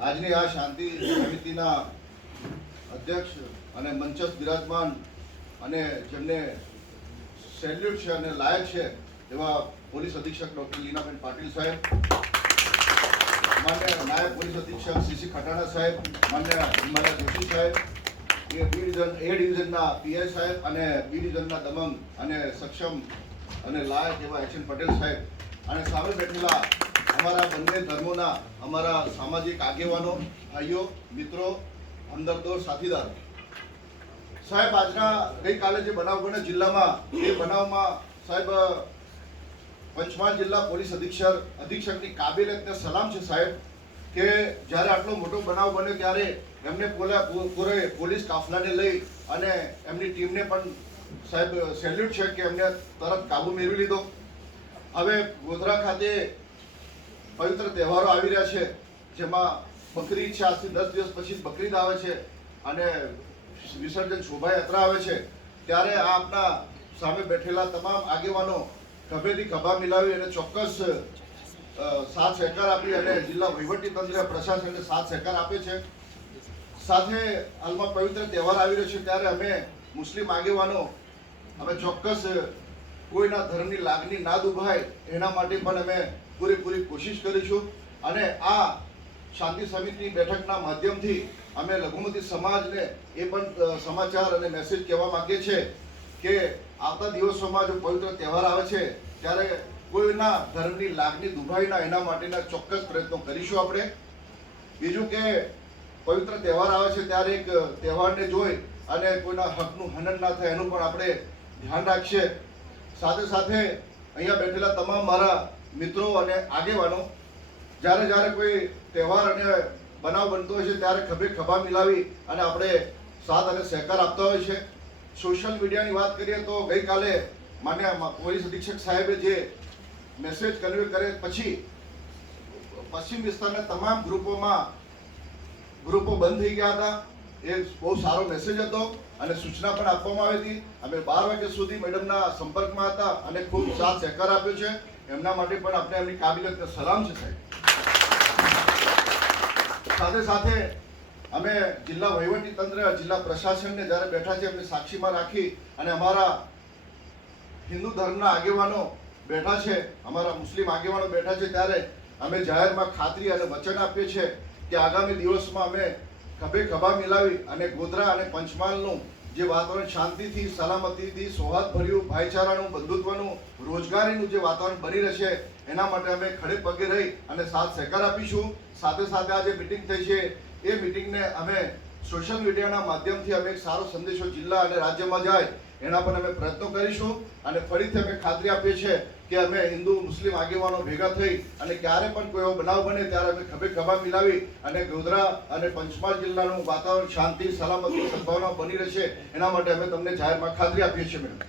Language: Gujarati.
આજની આ શાંતિ સમિતિના અધ્યક્ષ અને મંચસ્થ બિરાજમાન અને જેમને સેલ્યુટ છે અને લાયક છે એવા પોલીસ અધિક્ષક ડોક્ટર લીનાબેન પાટીલ સાહેબ, માન્ય નાયબ પોલીસ અધિક્ષક સીસી ખટાણા સાહેબ, માન્ય હિમાલય જોશી સાહેબ, એ ડિવિઝનના પીઆઈ સાહેબ અને બી ડિવિઝનના દમંગ અને સક્ષમ અને લાયક એવા એચએન પટેલ સાહેબ અને સામે બેઠેલા અમારા બંને ધર્મોના અમારા સામાજિક આગેવાનો, ભાઈઓ, મિત્રો, હમદર્દો, સાથીદાર સાહેબ, આજના ગઈકાલે જે બનાવ બન્યો જિલ્લામાં, એ બનાવમાં સાહેબ પંચમહાલ જિલ્લા પોલીસ અધિક્ષકની કાબેલિયતને સલામ છે સાહેબ, કે જ્યારે આટલો મોટો બનાવ બન્યો ત્યારે એમને પૂરે પોલીસ કાફલાને લઈ અને એમની ટીમને પણ સાહેબ સેલ્યુટ છે કે એમને તરત કાબુ મેળવી લીધો. હવે ગોધરા ખાતે પવિત્ર તહેવારો આવી રહ્યા છે, જેમાં બકરી છે, આજથી 10 દિવસ પછી બકરીદ આવે છે અને વિસર્જન શોભાયાત્રા આવે છે. ત્યારે આ આપના સામે બેઠેલા તમામ આગેવાનો ખભેથી ખભા મિલાવી અને ચોક્કસ સાથ સહકાર આપી અને જિલ્લા વહીવટીતંત્ર પ્રશાસનને સાથ સહકાર આપે છે. સાથે હાલમાં પવિત્ર તહેવાર આવી રહ્યો છે ત્યારે અમે મુસ્લિમ આગેવાનો અમે ચોક્કસ કોઈના ધર્મની લાગણી ના દુભાય એના માટે પણ અમે પૂરેપૂરી કોશિશ કરીશું. અને આ શાંતિ સમિતિ બેઠકના માધ્યમથી અમે લઘુમતી સમાજને એ પણ સમાચાર અને મેસેજ કહેવા માંગીએ છીએ કે આવતા દિવસોમાં જો પવિત્ર તહેવાર આવે છે ત્યારે કોઈના ધર્મની લાગણી દુભાય ના, એના માટેના ચોક્કસ પ્રયત્નો કરીશું આપણે. બીજું કે પવિત્ર તહેવાર આવે છે ત્યારે એક તહેવારને જોઈ અને કોઈના હકનું હનન ના થાય એનું પણ આપણે ધ્યાન રાખીએ. સાથે સાથે અહીંયા બેઠેલા તમામ મારા મિત્રો અને આગેવાનો જ્યારે કોઈ તહેવાર અને બનાવ બનતો હોય છે ત્યારે ખભે ખભા મિલાવી અને આપણે સાથ અને સહકાર આપતા હોય છે. સોશિયલ મીડિયાની વાત કરીએ તો ગઈકાલે માન્ય પોલીસ અધિક્ષક સાહેબે જે મેસેજ કન્વે કરે પછી પશ્ચિમ વિસ્તારના તમામ ગ્રુપો બંધ થઈ ગયા હતા. એ બહુ સારો મેસેજ હતો અને સૂચના પણ આપવામાં આવી હતી. અમે 12 વાગ્યા સુધી મેડમના સંપર્કમાં હતા અને ખૂબ સાથ સહકાર આપ્યો છે. એમના માટે પણ આપણે એમની કાબિલિયતને સલામ છે સાહેબ. સાથે સાથે અમે જિલ્લા વહીવટીતંત્ર, જિલ્લા પ્રશાસનને જ્યારે બેઠા છે એમને સાક્ષીમાં રાખી અને અમારા હિન્દુ ધર્મના આગેવાનો બેઠા છે, અમારા મુસ્લિમ આગેવાનો બેઠા છે, ત્યારે અમે જાહેરમાં ખાતરી અને વચન આપીએ છીએ કે આગામી દિવસમાં અમે ખભે ખભા મિલાવી અને ગોધરા અને પંચમહાલનું જે વાતાવરણ શાંતિથી, સલામતીથી, સૌહાર્દભર્યું, ભાઈચારાનું, બંધુત્વનું, રોજગારીનું જે વાતાવરણ બની રહેશે એના માટે અમે ખડે પગે રહી અને સાથ સહકાર આપીશું. સાથે સાથે આ જે મિટિંગ થઈ છે એ મિટિંગને અમે સોશિયલ મીડિયાના માધ્યમથી અમે એક સારો સંદેશો જિલ્લા અને રાજ્યમાં જાય એના પણ અમે પ્રયત્નો કરીશું. અને ફરીથી અમે ખાતરી આપીએ છીએ કે અમે હિન્દુ મુસ્લિમ આગેવાનો ભેગા થઈ અને ક્યારે પણ કોઈ એવો બનાવ બને ત્યારે અમે ખભે ખભા મિલાવી અને ગોધરા અને પંચમહાલ જિલ્લાનું વાતાવરણ શાંતિ, સલામતી, સદભાવના બની રહેશે એના માટે અમે તમને જાહેરમાં ખાતરી આપીએ છીએ મેડમ.